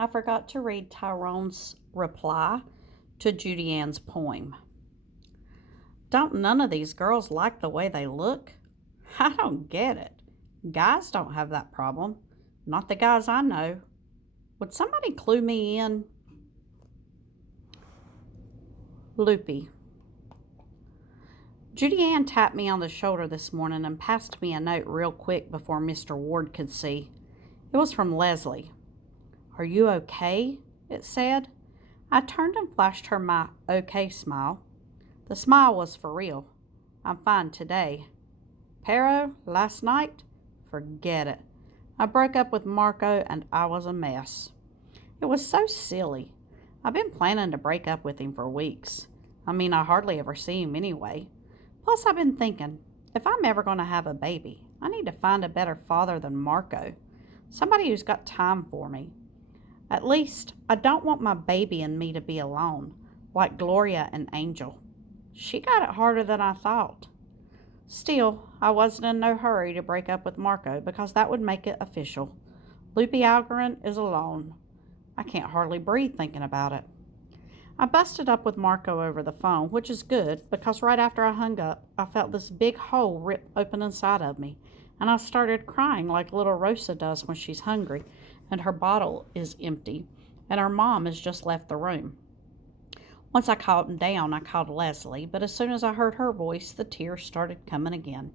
I forgot to read Tyrone's reply to Judy Ann's poem. Don't none of these girls like the way they look? I don't get it. Guys don't have that problem. Not the guys I know. Would somebody clue me in? Lupe. Judy Ann tapped me on the shoulder this morning and passed me a note real quick before Mr. Ward could see. It was from Leslie. Are you okay? It said. I turned and flashed her my okay smile. The smile was for real. I'm fine today. Pero, last night? Forget it. I broke up with Marco and I was a mess. It was so silly. I've been planning to break up with him for weeks. I hardly ever see him anyway. Plus, I've been thinking, if I'm ever going to have a baby, I need to find a better father than Marco. Somebody who's got time for me. At least, I don't want my baby and me to be alone, like Gloria and Angel. She got it harder than I thought. Still, I wasn't in no hurry to break up with Marco because that would make it official. Lupe Algarin is alone. I can't hardly breathe thinking about it. I busted up with Marco over the phone, which is good because right after I hung up, I felt this big hole rip open inside of me, and I started crying like little Rosa does when she's hungry and her bottle is empty and her mom has just left the room. Once I calmed down, I called Leslie, but as soon as I heard her voice, the tears started coming again.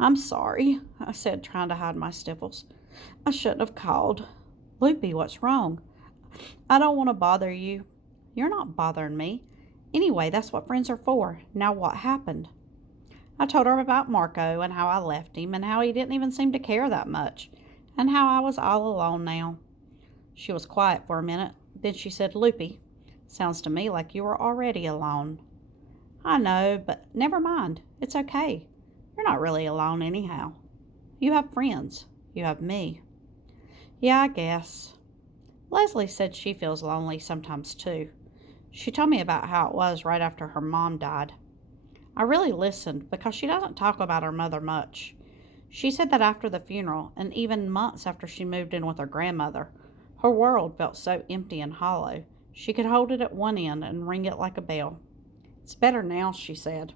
I'm sorry, I said, trying to hide my sniffles. I shouldn't have called. Lupe, what's wrong? I don't want to bother you. You're not bothering me. Anyway, that's what friends are for. Now what happened? I told her about Marco and how I left him and how he didn't even seem to care that much and how I was all alone now. She was quiet for a minute. Then she said, Lupe, sounds to me like you were already alone. I know, but never mind. It's okay. You're not really alone anyhow. You have friends. You have me. Yeah, I guess. Leslie said she feels lonely sometimes too. She told me about how it was right after her mom died. I really listened because she doesn't talk about her mother much. She said that after the funeral, and even months after she moved in with her grandmother, her world felt so empty and hollow, she could hold it at one end and ring it like a bell. It's better now, she said.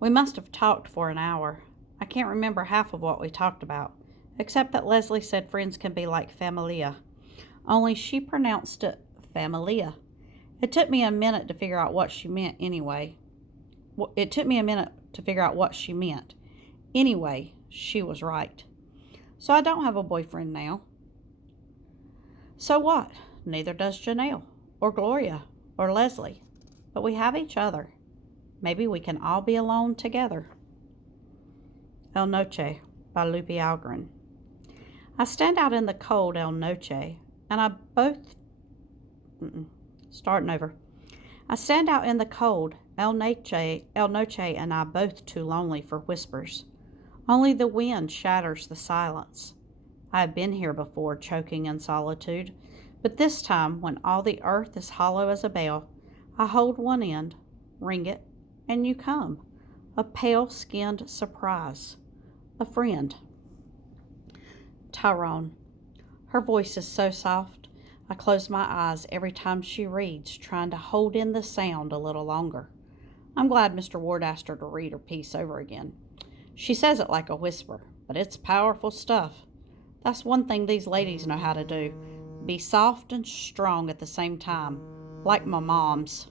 We must have talked for an hour. I can't remember half of what we talked about, except that Leslie said friends can be like familia, only she pronounced it familia. It took me a minute to figure out what she meant anyway. Anyway, she was right. So I don't have a boyfriend now. So what? Neither does Janelle, or Gloria, or Leslie. But we have each other. Maybe we can all be alone together. El Noche by Lupe Algarin. I stand out in the cold El Noche, and Starting over. I stand out in the cold, El Noche, and I both too lonely for whispers. Only the wind shatters the silence. I have been here before, choking in solitude, but this time, when all the earth is hollow as a bell, I hold one end, ring it, and you come. A pale-skinned surprise. A friend. Tyrone. Her voice is so soft, I close my eyes every time she reads, trying to hold in the sound a little longer. I'm glad Mr. Ward asked her to read her piece over again. She says it like a whisper, but it's powerful stuff. That's one thing these ladies know how to do. Be soft and strong at the same time, like my mom's.